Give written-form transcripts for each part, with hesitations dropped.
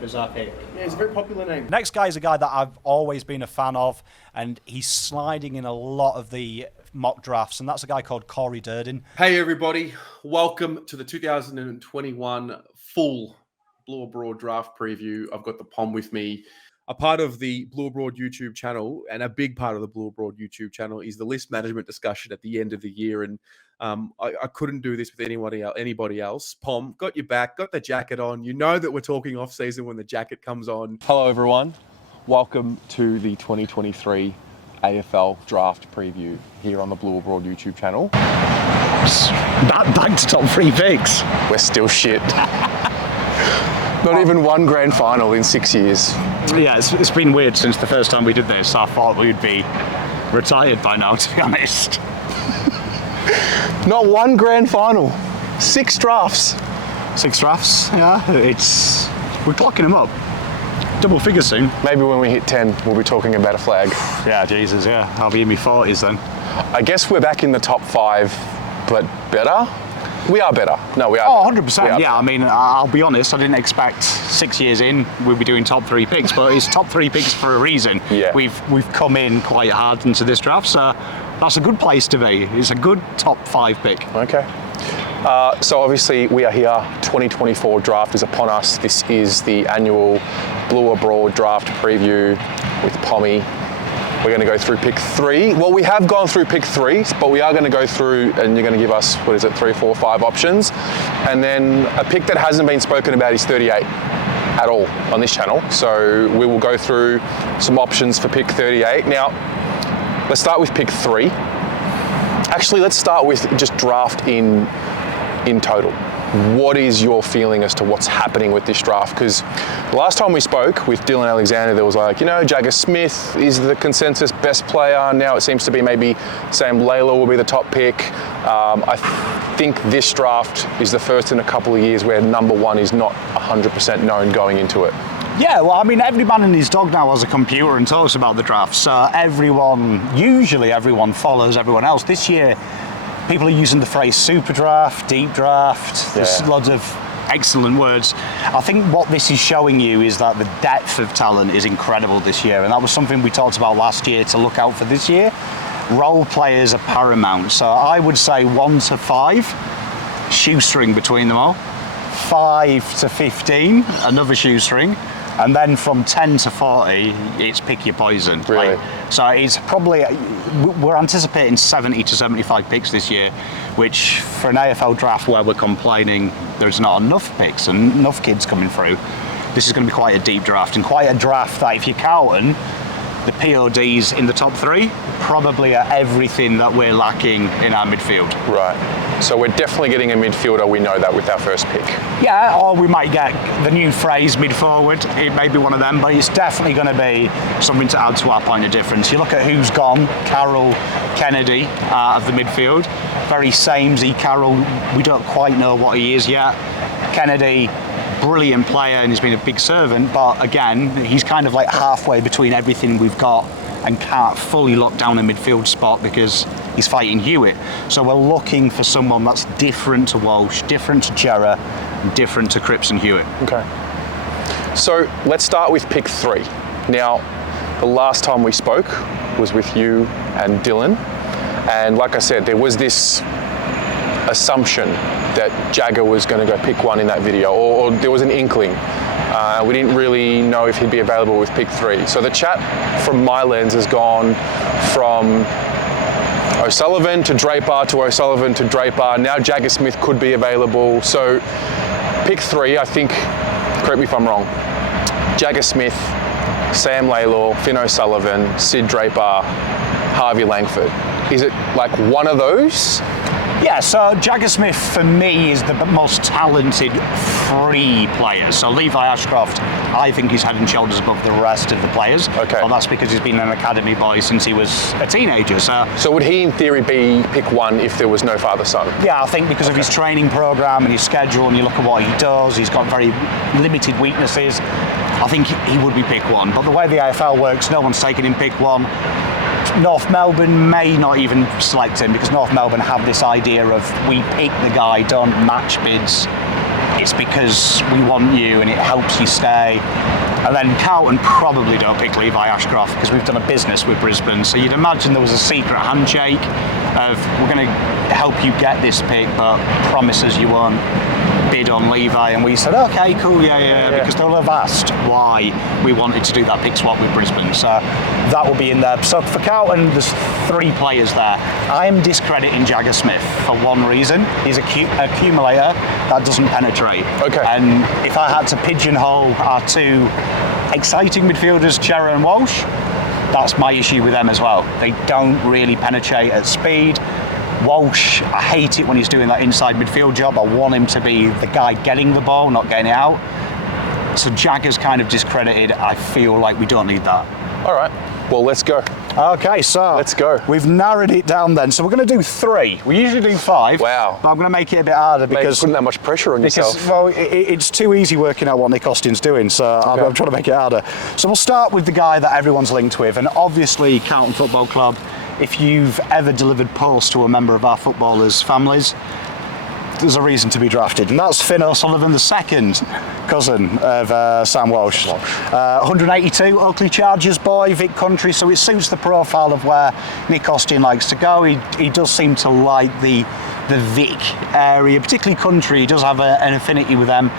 bizarre pick. Yeah, he's a very popular name. Next guy is a guy that I've always been a fan of, and he's sliding in a lot of the mock drafts, and that's a guy called Corey Durden. Hey everybody, welcome to the 2021 full Blue Abroad Draft Preview. I've got the POM with me. A part of the Blue Abroad YouTube channel, and a big part of the Blue Abroad YouTube channel, is the list management discussion at the end of the year. And I couldn't do this with anybody else. POM, got your back, got the jacket on. You know that we're talking off season when the jacket comes on. Hello everyone, welcome to the 2023 AFL Draft Preview here on the Blue Abroad YouTube channel. Back to top 3 picks. We're still shit. Not even one grand final in 6 years. Yeah, it's been weird since the first time we did this. I thought we'd be retired by now, to be honest. Not one grand final. 6 drafts. 6 drafts, yeah. We're clocking them up. Double figures soon. Maybe when we hit 10, we'll be talking about a flag. Yeah, Jesus, yeah. I'll be in my 40s then. I guess we're back in the top 5, but better? We are better. No, we are. Oh, 100%. Yeah, I mean, I'll be honest, I didn't expect 6 years in we'd be doing top 3 picks, but it's top 3 picks for a reason. Yeah. We've come in quite hard into this draft, so that's a good place to be. It's a good top 5 pick. Okay. So obviously we are here. 2024 draft is upon us. This is the annual Blue Abroad Draft Preview with Pommy. We're going to go through pick 3. Well, we have gone through pick 3, but we are going to go through, and you're going to give us, 3, 4, 5 options. And then a pick that hasn't been spoken about is 38 at all on this channel. So we will go through some options for pick 38. Now, let's start with pick 3. Actually, let's start with just draft in total. What is your feeling as to what's happening with this draft? Because the last time we spoke with Dylan Alexander, there was like, Jagger Smith is the consensus best player. Now it seems to be maybe Sam Layla will be the top pick. I think this draft is the first in a couple of years where number 1 is not 100% known going into it. Yeah, well, I mean, every man and his dog now has a computer and talks about the draft, so usually everyone follows everyone else. This year, people are using the phrase super draft, deep draft. There's lots of excellent words. I think what this is showing you is that the depth of talent is incredible this year, and that was something we talked about last year to look out for this year. Role players are paramount, so I would say 1 to 5, shoestring between them all. 5 to 15, another shoestring. And then from 10 to 40, it's pick your poison. Really? So it's probably, we're anticipating 70 to 75 picks this year, which for an AFL draft where we're complaining there's not enough picks and enough kids coming through, this is going to be quite a deep draft, and quite a draft that if you're Carlton, the PODs in the top 3 probably are everything that we're lacking in our midfield. Right. So we're definitely getting a midfielder, we know that, with our first pick. Yeah, or we might get the new phrase mid-forward. It may be one of them, but it's definitely going to be something to add to our point of difference. You look at who's gone, Carroll, Kennedy of the midfield. Very samey. Carroll, we don't quite know what he is yet. Kennedy, brilliant player, and he's been a big servant, but again, he's kind of like halfway between everything we've got and can't fully lock down a midfield spot because he's fighting Hewitt. So we're looking for someone that's different to Walsh, different to Jarrah, different to Cripps and Hewitt. Okay. So let's start with pick 3. Now, the last time we spoke was with you and Dylan, and like I said, there was this assumption that Jagger was going to go pick 1 in that video, or there was an inkling. We didn't really know if he'd be available with pick 3. So the chat from my lens has gone from O'Sullivan to Draper to O'Sullivan to Draper. Now Jagger Smith could be available. So pick 3, I think, correct me if I'm wrong, Jagger Smith, Sam Layla, Finn O'Sullivan, Sid Draper, Harvey Langford. Is it like one of those? Yeah, so Jagger Smith for me is the most talented free player. So Levi Ashcroft, I think he's head and shoulders above the rest of the players. Okay. Well, that's because he's been an academy boy since he was a teenager. So would he in theory be pick 1 if there was no father-son? Yeah, I think because of his training program and his schedule, and you look at what he does, he's got very limited weaknesses. I think he would be pick 1. But the way the AFL works, no one's taking him pick 1. North Melbourne may not even select him because North Melbourne have this idea of we pick the guy, don't match bids. it's because we want you and it helps you stay. And then Carlton probably don't pick Levi Ashcroft because we've done a business with Brisbane. So you'd imagine there was a secret handshake of, we're going to help you get this pick, but promises you won't bid on Levi. And we said, okay, cool, yeah, because they'll have asked why we wanted to do that pick swap with Brisbane. So that will be in there. So for Carlton, there's 3 players there. I am discrediting Jagger Smith for one reason. He's an accumulator that doesn't penetrate. Okay. And if I had to pigeonhole our 2 exciting midfielders, Chera and Walsh, that's my issue with them as well. They don't really penetrate at speed. Walsh, I hate it when he's doing that inside midfield job. I want him to be the guy getting the ball, not getting it out. So Jagger's kind of discredited. I feel like we don't need that. All right, well, let's go. Okay, so let's go. We've narrowed it down then. So we're going to do 3. We usually do 5. Wow. But I'm going to make it a bit harder because putting that much pressure on yourself. Well, it's too easy working out what Nick Austin's doing, so okay. I'm trying to make it harder. So we'll start with the guy that everyone's linked with, and obviously Carlton Football Club. If you've ever delivered post to a member of our footballers' families, there's a reason to be drafted, and that's Finn O'Sullivan, the second cousin of Sam Walsh. 182, Oakley Chargers boy, Vic Country, so it suits the profile of where Nick Austin likes to go. He does seem to like the Vic area, particularly Country. He does have an affinity with them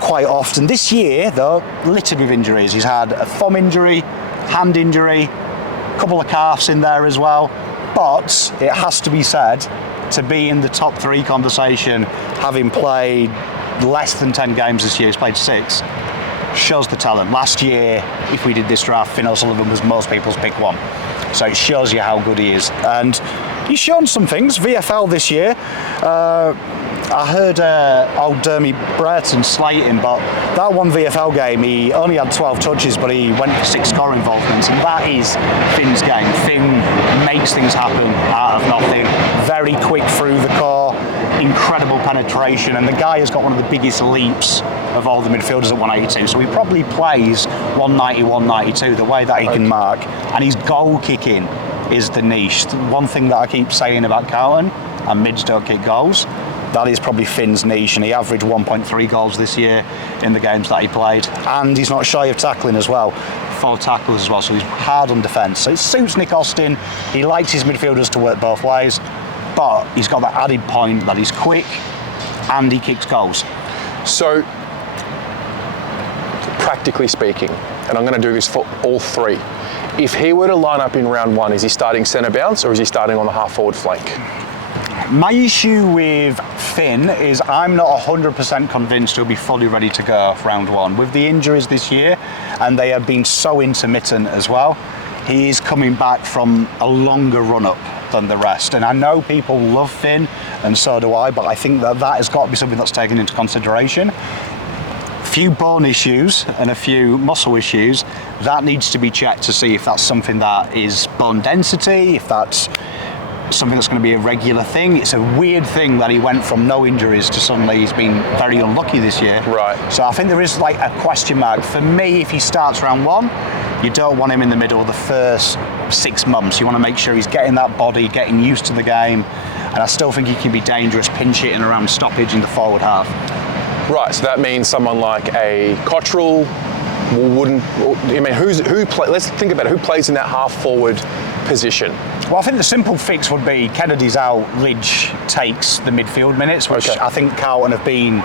quite often. This year, though, littered with injuries. He's had a thumb injury, hand injury, a couple of calves in there as well, but it has to be said, to be in the top 3 conversation, having played less than 10 games this year, he's played 6, shows the talent. Last year, if we did this draft, Finn O'Sullivan was most people's pick 1. So it shows you how good he is. And he's shown some things. VFL this year, I heard old Dermy Brereton slate him, but that one VFL game, he only had 12 touches, but he went for 6 score involvements, and that is Finn's game. Finn makes things happen out of nothing, very quick through the core, incredible penetration, and the guy has got one of the biggest leaps of all the midfielders at 182, so he probably plays 190, 192, the way that he can mark, and his goal kicking is the niche. One thing that I keep saying about Carlton, and mids don't kick goals, that is probably Finn's niche, and he averaged 1.3 goals this year in the games that he played. And he's not shy of tackling as well. 4 tackles as well, so he's hard on defence. So it suits Nick Austin. He likes his midfielders to work both ways, but he's got that added point that he's quick and he kicks goals. So, practically speaking, and I'm going to do this for all 3, if he were to line up in round 1, is he starting centre bounce or is he starting on the half-forward flank? My issue with Finn is I'm not 100% convinced he'll be fully ready to go for round 1. With the injuries this year, and they have been so intermittent as well, he is coming back from a longer run-up than the rest. And I know people love Finn, and so do I, but I think that has got to be something that's taken into consideration. A few bone issues and a few muscle issues, that needs to be checked to see if that's something that is bone density, if that's something that's going to be a regular thing. It's a weird thing that he went from no injuries to suddenly he's been very unlucky this year. Right. So I think there is like a question mark. For me, if he starts round 1, you don't want him in the middle of the first 6 months. You want to make sure he's getting that body, getting used to the game. And I still think he can be dangerous pinch hitting around stoppage in the forward half. Right, so that means someone like a Cottrell wouldn't, I mean, let's think about it, who plays in that half-forward position? Well, I think the simple fix would be Kennedy's out, Lidge takes the midfield minutes, which I think Carlton have been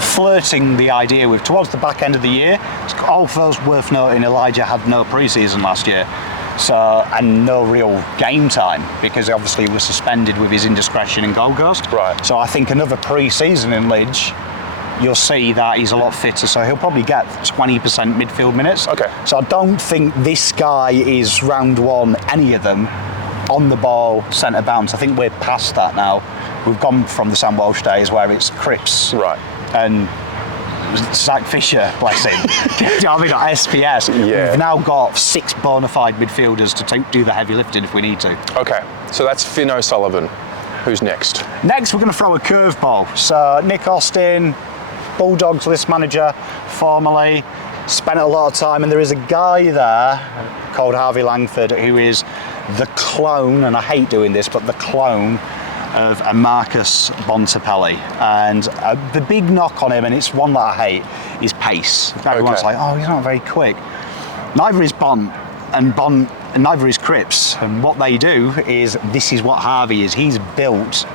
flirting the idea with towards the back end of the year. Also worth noting, Elijah had no pre-season last year, so, and no real game time because obviously he was suspended with his indiscretion in Gold Coast. Right. So I think another pre-season in Lidge, you'll see that he's a lot fitter, so he'll probably get 20% midfield minutes. Okay. So I don't think this guy is round 1, any of them, on the ball, centre bounce. I think we're past that now. We've gone from the Sam Walsh days where it's Cripps and Zach Fisher, bless him. I mean, at SPS, we've now got 6 bona fide midfielders to do the heavy lifting if we need to. Okay, so that's Finn O'Sullivan. Who's next? Next, we're going to throw a curveball. So Nick Austin, Bulldogs list manager, formerly, spent a lot of time, and there is a guy there called Harvey Langford who is the clone, and I hate doing this, but the clone of a Marcus Bontempelli. And the big knock on him, and it's one that I hate, is pace. Everyone's like, oh, he's not very quick. Neither is Bont, and neither is Cripps. And what they do is, this is what Harvey is. He's built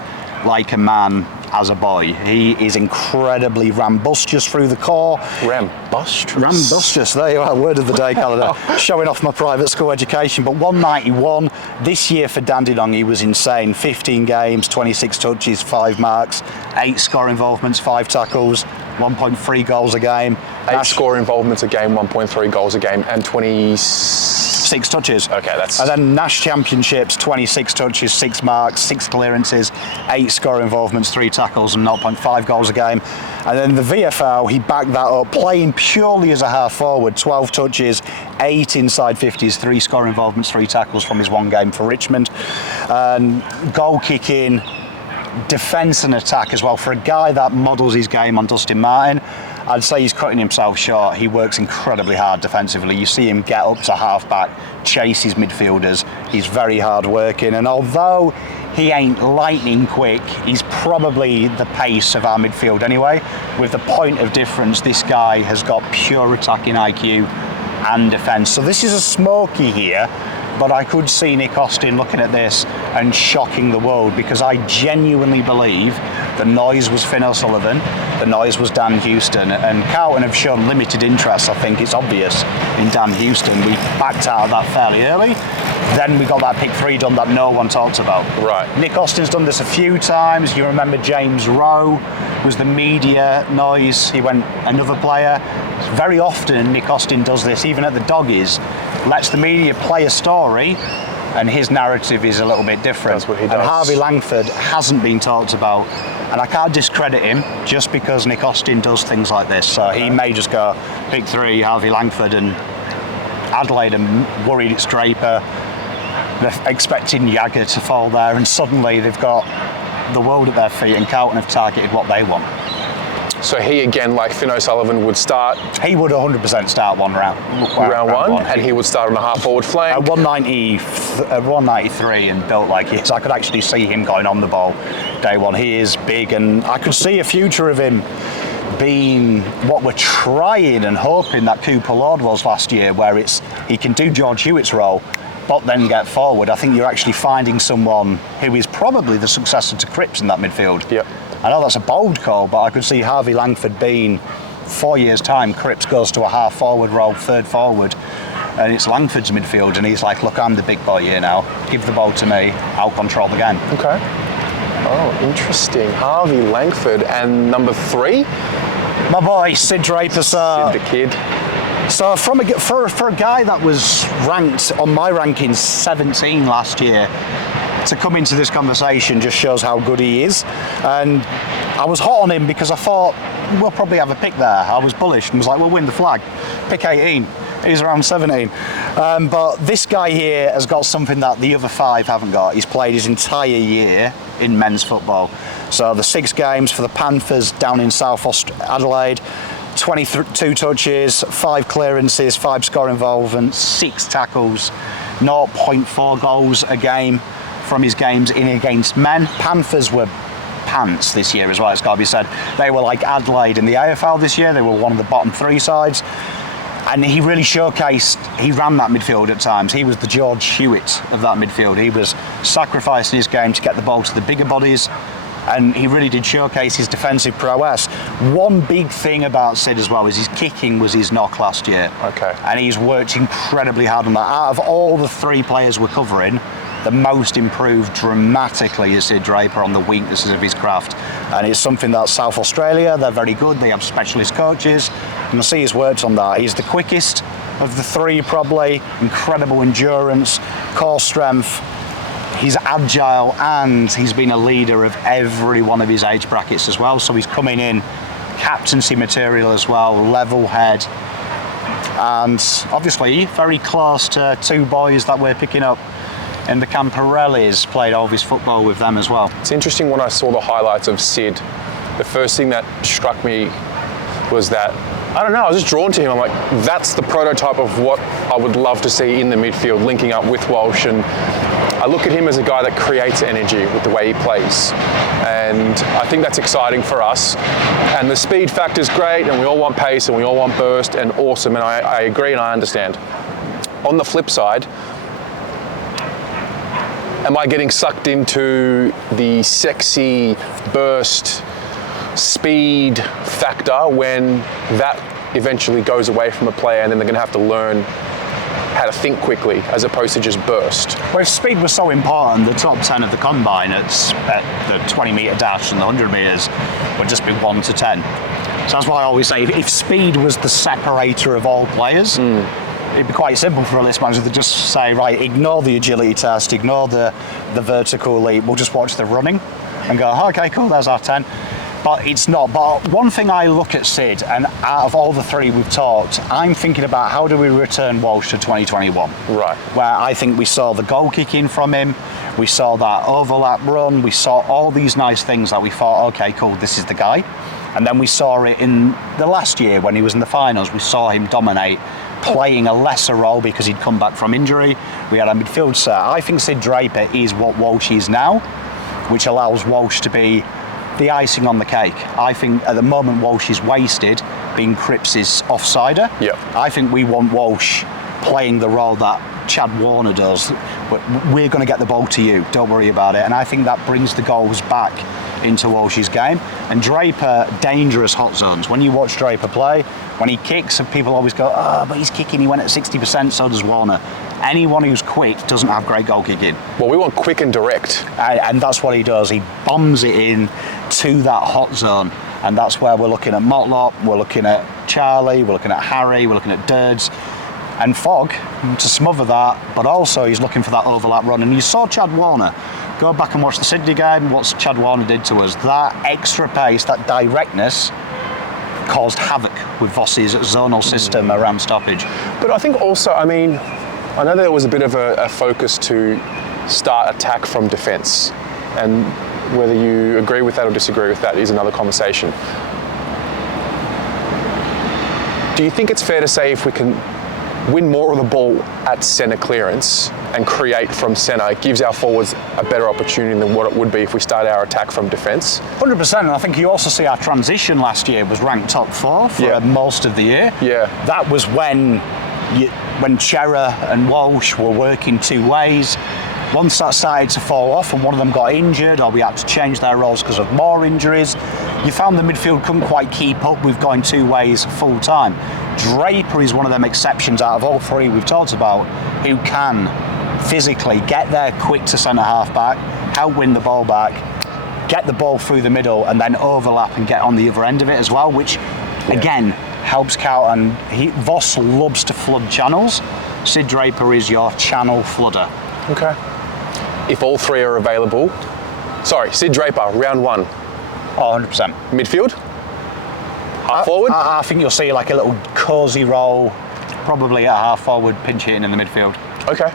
like a man as a boy. He is incredibly rambustious through the core. Rambustious? Rambustious, there you are, word of the day, calendar. Showing off my private school education. But 191 this year for Dandenong, he was insane. 15 games, 26 touches, 5 marks, 8 score involvements, 5 tackles, 1.3 goals a game. 8 score involvements a game, 1.3 goals a game, and 26 touches. Okay, that's... And then Nash Championships, 26 touches, 6 marks, 6 clearances, 8 score involvements, 3 tackles, and 0.5 goals a game. And then the VFL, he backed that up, playing purely as a half forward, 12 touches, 8 inside 50s, 3 score involvements, 3 tackles from his 1 game for Richmond. And goal kicking, defence and attack as well. For a guy that models his game on Dustin Martin, I'd say he's cutting himself short. He works incredibly hard defensively. You see him get up to half-back, chase his midfielders. He's very hard-working, and although he ain't lightning quick, he's probably the pace of our midfield anyway. With the point of difference, this guy has got pure attacking IQ and defence. So this is a smoky here, but I could see Nick Austin looking at this and shocking the world, because I genuinely believe the noise was Finn O'Sullivan, the noise was Dan Houston, and Carlton have shown limited interest. I think it's obvious in Dan Houston. We backed out of that fairly early. Then we got that pick 3 done that no one talked about. Right. Nick Austin's done this a few times. You remember James Rowe was the media noise. He went another player. Very often Nick Austin does this, even at the Doggies, lets the media play a story, and his narrative is a little bit different. That's what he does. And Harvey Langford hasn't been talked about, and I can't discredit him just because Nick Austin does things like this. So he may just go pick 3, Harvey Langford, and Adelaide are worried it's Draper. They're expecting Jagger to fall there, and suddenly they've got the world at their feet, and Carlton have targeted what they want. So he, again, like Finn O'Sullivan, would start... He would 100% start round one, and he would start on a half-forward flank. At 193 and built like he is. I could actually see him going on the ball day one. He is big, and I could see a future of him being what we're trying and hoping that Cooper Lord was last year, where he can do George Hewitt's role, but then get forward. I think you're actually finding someone who is probably the successor to Cripps in that midfield. Yep. I know that's a bold call, but I could see Harvey Langford being 4 years' time. Cripps goes to a half forward role, 3rd forward, and it's Langford's midfield, and he's like, look, I'm the big boy here now. Give the ball to me, I'll control the game. Okay. Oh, interesting. Harvey Langford. And number 3? My boy, Sid Draper. Sid the Kid. So for a guy that was ranked on my rankings 17 last year, to come into this conversation just shows how good he is. And I was hot on him because I thought we'll probably have a pick there. I was bullish and was like, we'll win the flag. Pick 18. He's around 17. But this guy here has got something that the other 5 haven't got. He's played his entire year in men's football. So the 6 games for the Panthers down in South Adelaide, 22 touches, 5 clearances, 5 score involvements, 6 tackles, 0.4 goals a game from his games in against men. Panthers were pants this year as well, it's got to be said. They were like Adelaide in the AFL this year. They were one of the bottom 3 sides. And he really showcased, he ran that midfield at times. He was the George Hewitt of that midfield. He was sacrificing his game to get the ball to the bigger bodies, and he really did showcase his defensive prowess. One big thing about Sid as well is his kicking was his knock last year. Okay. And he's worked incredibly hard on that. Out of all the 3 players we're covering, the most improved dramatically is Sid Draper on the weaknesses of his craft. And it's something that South Australia, they're very good. They have specialist coaches. You can see his words on that. He's the quickest of the 3 probably. Incredible endurance, core strength. He's agile, and he's been a leader of every one of his age brackets as well. So he's coming in captaincy material as well, level head. And obviously very close to 2 boys that we're picking up. And the Camparellis, played all of his football with them as well. It's interesting, when I saw the highlights of Sid, the first thing that struck me was that, I don't know, I was just drawn to him. I'm like, that's the prototype of what I would love to see in the midfield, linking up with Walsh. And I look at him as a guy that creates energy with the way he plays. And I think that's exciting for us. And the speed factor is great, and we all want pace, and we all want burst, and awesome, and I agree and I understand. On the flip side, am I getting sucked into the sexy burst speed factor when that eventually goes away from a player and then they're going to have to learn how to think quickly as opposed to just burst? Well, if speed was so important, the top 10 of the combine at the 20-metre dash and the 100 metres would just be 1 to 10. So that's why I always say, if speed was the separator of all players, it'd be quite simple for a list manager to just say, right, ignore the agility test, ignore the vertical leap, we'll just watch the running and go, oh, okay, cool, there's our 10. But it's not. But one thing I look at Sid, and out of all the three we've talked, I'm thinking about how do we return Walsh to 2021? Right. Where I think we saw the goal kicking from him, we saw that overlap run, we saw all these nice things that we thought, okay, cool, this is the guy. And then we saw it in the last year when he was in the finals, we saw him dominate, playing a lesser role because he'd come back from injury. We had a midfield set. I think Sid Draper is what Walsh is now, which allows Walsh to be the icing on the cake. I think at the moment Walsh is wasted being Cripps' offsider. Yep. I think we want Walsh playing the role that Chad Warner does. We're going to get the ball to you, don't worry about it. And I think that brings the goals back into Walsh's game. And Draper, dangerous hot zones. When you watch Draper play, when he kicks, and people always go, oh, but he's kicking, he went at 60%, so does Warner. Anyone who's quick doesn't have great goal kicking. Well, we want quick and direct. And that's what he does. He bombs it in to that hot zone. And that's where we're looking at Motlop, we're looking at Charlie, we're looking at Harry, we're looking at Dirds. And Fogg to smother that, but also he's looking for that overlap run. And you saw Chad Warner. Go back and watch the Sydney game, what Chad Warner did to us. That extra pace, that directness, caused havoc with Voss's zonal system around stoppage. But I think also, I mean, I know there was a bit of a focus to start attack from defence. And whether you agree with that or disagree with that is another conversation. Do you think it's fair to say if we can win more of the ball at centre clearance and create from centre, it gives our forwards a better opportunity than what it would be if we start our attack from defence? 100%, and I think you also see our transition last year was ranked top 4 for most of the year. Yeah. That was when Chera and Walsh were working two ways. Once that started to fall off and one of them got injured or we had to change their roles because of more injuries, you found the midfield couldn't quite keep up with going two ways full time. Draper is one of them exceptions out of all three we've talked about who can physically get there quick to centre half back, help win the ball back, get the ball through the middle and then overlap and get on the other end of it as well, which again helps Carlton. Voss loves to flood channels. Sid Draper is your channel floodder. Okay. If all three are available, Sid Draper, round 1. Oh, 100%. Midfield? Half forward? I think you'll see like a little cosy roll, probably at half forward, pinch hitting in the midfield. Okay.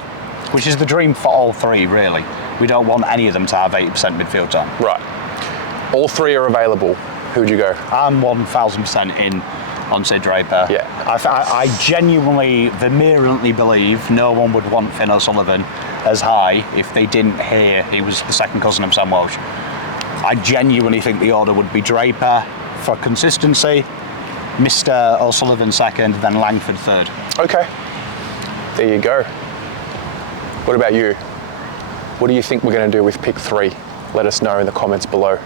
Which is the dream for all three, really. We don't want any of them to have 80% midfield time. Right. All three are available. Who'd you go? I'm 1,000% in on Sid Draper. Yeah. I genuinely, vehemently believe no one would want Finn O'Sullivan as high if they didn't hear he was the second cousin of Sam Walsh. I genuinely think the order would be Draper for consistency, Mr. O'Sullivan second, then Langford third. Okay. There you go. What about you? What do you think we're going to do with pick 3? Let us know in the comments below.